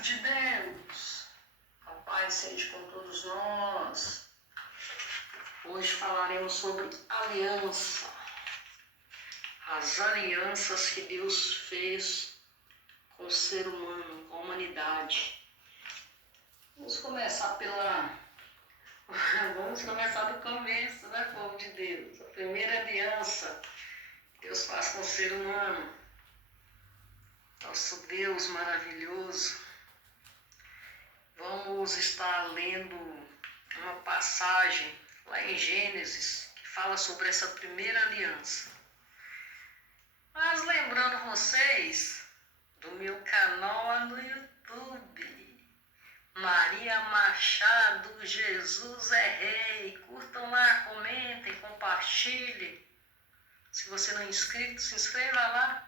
povo de Deus, a paz seja com todos nós. Hoje falaremos sobre aliança, as alianças que Deus fez com o ser humano, com a humanidade. Vamos começar do começo, né, povo de Deus? A primeira aliança que Deus faz com o ser humano. Nosso Deus maravilhoso. Vamos estar lendo uma passagem lá em Gênesis que fala sobre essa primeira aliança. Mas lembrando vocês do meu canal no YouTube, Maria Machado, Jesus é Rei. Curtam lá, comentem, compartilhem. Se você não é inscrito, se inscreva lá.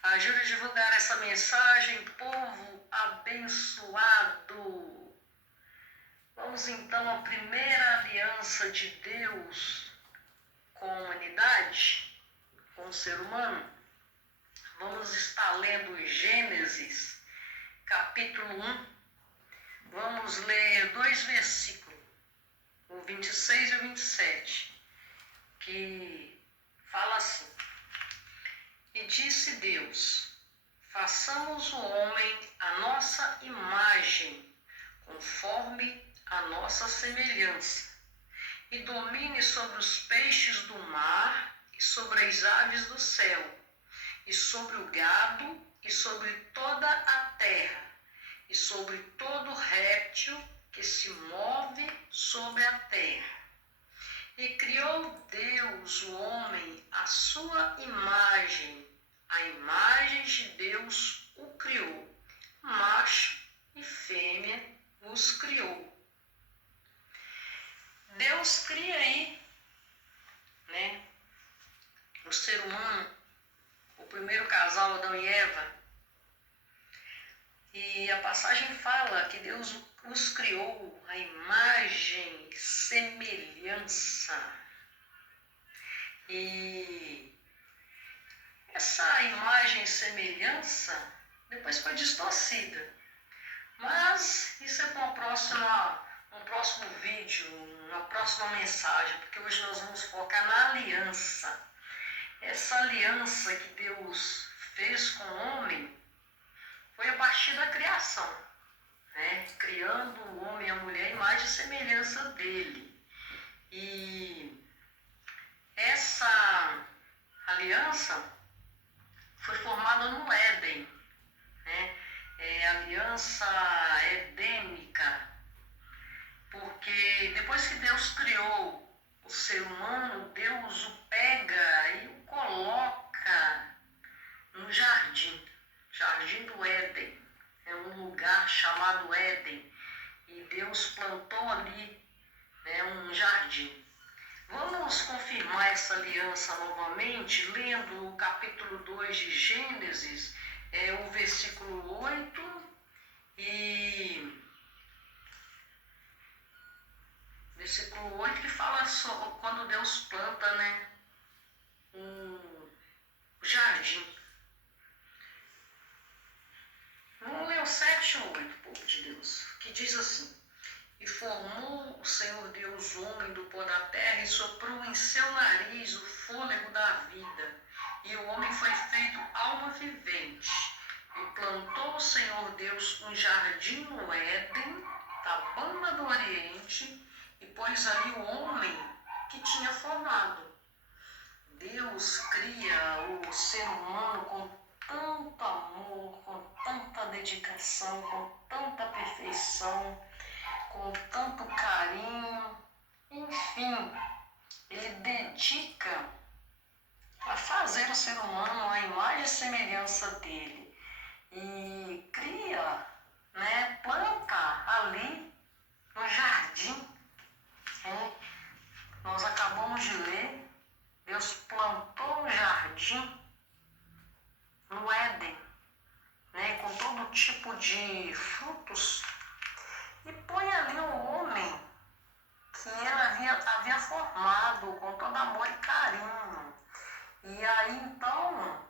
Ajude a divulgar essa mensagem, povo abençoado. Vamos então à primeira aliança de Deus com a humanidade, com o ser humano. Vamos estar lendo Gênesis, capítulo 1. Vamos ler 2 versículos, o 26 e o 27, que fala assim. E disse Deus, façamos o homem à nossa imagem, conforme a nossa semelhança, e domine sobre os peixes do mar, e sobre as aves do céu, e sobre o gado, e sobre toda a terra, e sobre todo réptil que se move sobre a terra. E criou Deus o homem à sua imagem, a imagem de Deus o criou, macho e fêmea os criou. Deus cria aí, né, o ser humano, o primeiro casal, Adão e Eva, e a passagem fala que Deus os criou a imagem, semelhança. E essa imagem e semelhança depois foi distorcida. Mas isso é para um próximo vídeo, uma próxima mensagem, porque hoje nós vamos focar na aliança. Essa aliança que Deus fez com o homem foi a partir da criação, né? Criando o homem e a mulher à imagem e semelhança dele. E essa aliança foi formada no Éden, né? Aliança edêmica, porque depois que Deus criou o ser humano, Deus o pega e o coloca no jardim do Éden. É um lugar chamado Éden, e Deus plantou ali, né, um jardim. Vamos confirmar essa aliança novamente, lendo o capítulo 2 de Gênesis, o versículo 8 e versículo 8, que fala sobre quando Deus planta, né, um jardim. Vamos ler o 7 e 8, povo de Deus, que diz assim. E formou o Senhor Deus o homem do pó da terra e soprou em seu nariz o fôlego da vida. E o homem foi feito alma vivente. E plantou o Senhor Deus um jardim no Éden, da banda do Oriente, e pôs ali o homem que tinha formado. Deus cria o ser humano com tanto amor, com tanta dedicação, com tanta perfeição, com tanto carinho. Enfim, ele dedica a fazer o ser humano à imagem e semelhança dele. E cria, né, planta ali no jardim. Nós acabamos de ler, Deus plantou um jardim no Éden, né, com todo tipo de frutos, e põe ali o homem que ele havia formado com todo amor e carinho. E aí então,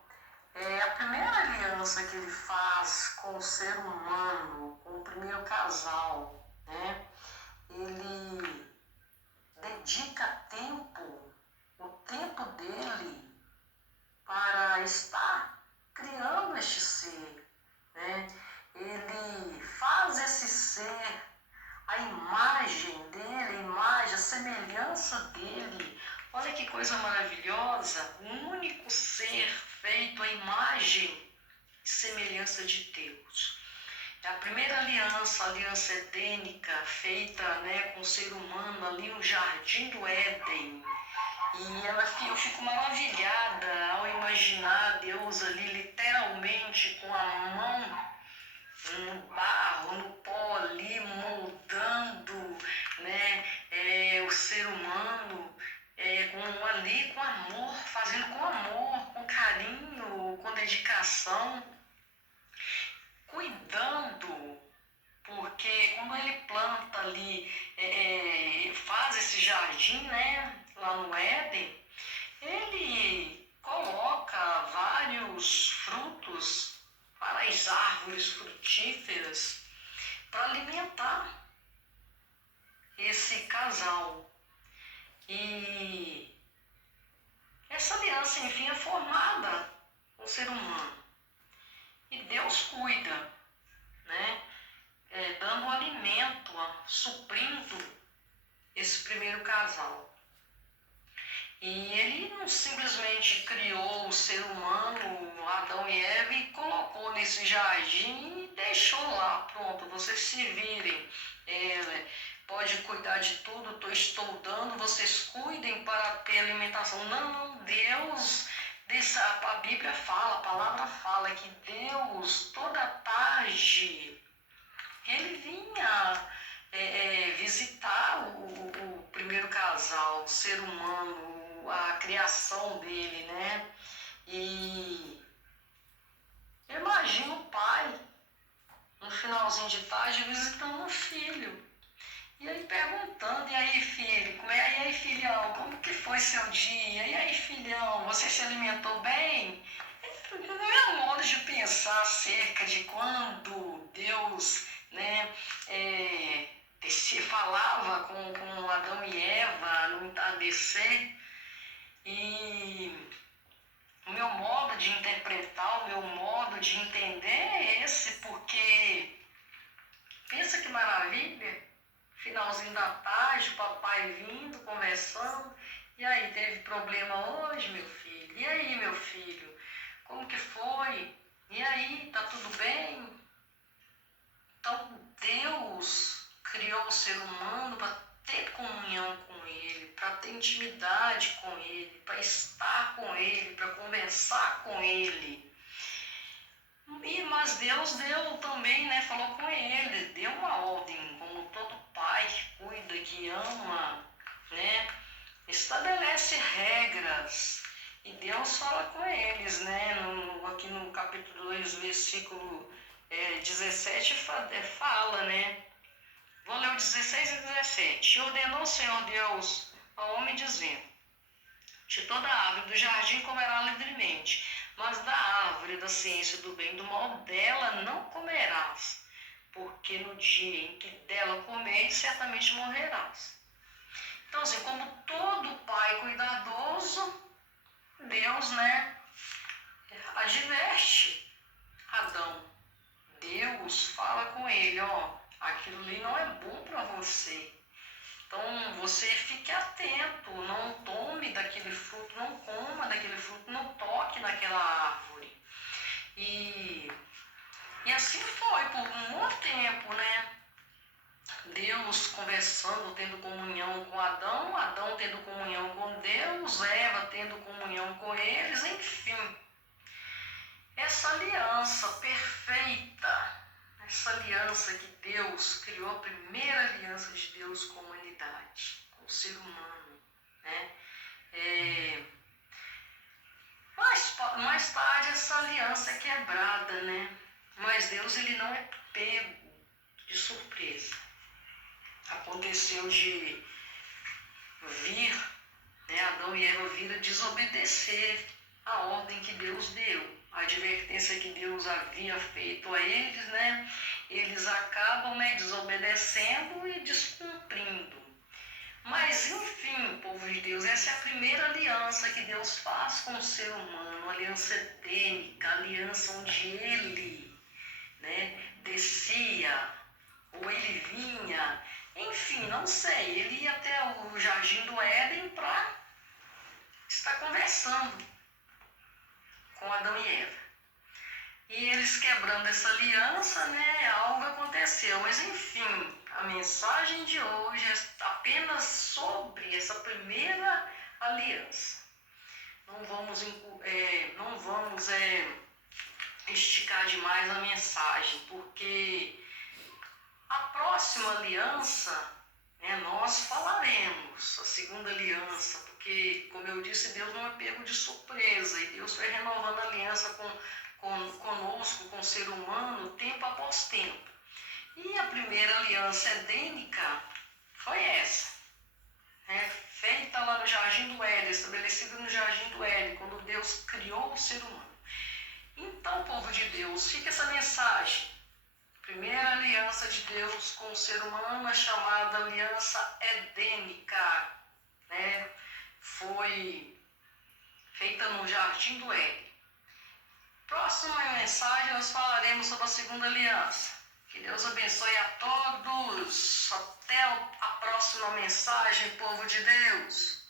a primeira aliança que ele faz com o ser humano primeiro casal, né? Ele dedica tempo, o tempo dele para estar criando este ser, né? Ele faz esse ser a imagem dele, a imagem, a semelhança dele. Olha que coisa maravilhosa, um único ser feito à imagem e semelhança de Deus. A primeira aliança, a aliança edênica, feita, né, com o ser humano ali no Jardim do Éden. E eu fico maravilhada ao imaginar Deus ali literalmente com a mão no barro, no pó ali, moldando, né, o ser humano com amor, fazendo com amor, com carinho, com dedicação, cuidando, porque quando ele planta ali, faz esse jardim, né, lá no Éden, ele coloca vários frutos para as árvores frutíferas para alimentar esse casal. E essa aliança, enfim, é formada com o ser humano. E Deus cuida, né? Dando alimento, suprindo esse primeiro casal. E ele não simplesmente criou o ser humano, Adão e Eva, e colocou nesse jardim e deixou lá, pronto, vocês se virem, pode cuidar de tudo, estou dando, vocês cuidem para ter alimentação. Não, Deus, a Bíblia fala, a palavra fala que Deus, toda tarde, ele vinha visitar o primeiro casal, o ser humano, a criação dele, né? E eu imagino o pai, no finalzinho de tarde, visitando o filho. E aí perguntando, e aí filho, e aí filhão, como que foi seu dia? E aí filhão, você se alimentou bem? No meu modo de pensar acerca de quando Deus, né, se falava com Adão e Eva no entardecer, e o meu modo de interpretar, o meu modo de entender é esse, porque pensa que maravilha, finalzinho da tarde, o papai vindo, conversando, e aí, teve problema hoje, meu filho? E aí, meu filho, como que foi? E aí, tá tudo bem? Então, Deus criou o ser humano para ter comunhão com ele, para ter intimidade com ele, para estar com ele, para conversar com ele. Mas Deus deu também, né, falou com ele, deu uma ordem, como todo pai que cuida, que ama, né, estabelece regras. E Deus fala com eles, né, aqui no capítulo 2, versículo 17, fala, né, vou ler o 16 e 17. E ordenou o Senhor Deus ao homem dizendo: de toda árvore do jardim comerá livremente, mas da árvore da ciência do bem e do mal dela não comerás, porque no dia em que dela comeres, certamente morrerás. Então, assim, como todo pai cuidadoso, Deus, né, adverte Adão. Deus fala com ele, aquilo ali não é bom para você. Então, você fique atento, não tome daquele fruto, não coma daquele fruto, não toque naquela árvore. E assim foi por um bom tempo, né? Deus conversando, tendo comunhão com Adão, Adão tendo comunhão com Deus, Eva tendo comunhão com eles, enfim. Essa aliança perfeita, essa aliança que Deus criou, a primeira aliança de Deus com a humanidade, com o ser humano, né? Mais tarde essa aliança é quebrada, né? Mas Deus, ele não é pego de surpresa. Aconteceu de vir, né, Adão e Eva vir a desobedecer a ordem que Deus deu, a advertência que Deus havia feito a eles, né? eles acabam, né, desobedecendo e descumprindo. Mas, enfim, povo de Deus, essa é a primeira aliança que Deus faz com o ser humano, aliança edênica, aliança onde ele, né, descia, ou ele vinha, enfim, não sei, ele ia até o Jardim do Éden para estar conversando com Adão e Eva. E eles quebrando essa aliança, né, algo aconteceu. Mas enfim, a mensagem de hoje é apenas sobre essa primeira aliança. Não vamos esticar demais a mensagem, porque a próxima aliança, né, nós falaremos, a segunda aliança, porque, como eu disse, Deus não é pego de surpresa, e Deus foi renovando a aliança conosco, com o ser humano, tempo após tempo. E a primeira aliança edênica foi essa, né, feita lá no Jardim do Éden, estabelecida no Jardim do Éden, quando Deus criou o ser humano. Então, povo de Deus, fica essa mensagem. Primeira aliança de Deus com o ser humano é chamada aliança edênica, né? Foi feita no Jardim do Éden. Próxima mensagem nós falaremos sobre a segunda aliança. Que Deus abençoe a todos. Até a próxima mensagem, povo de Deus.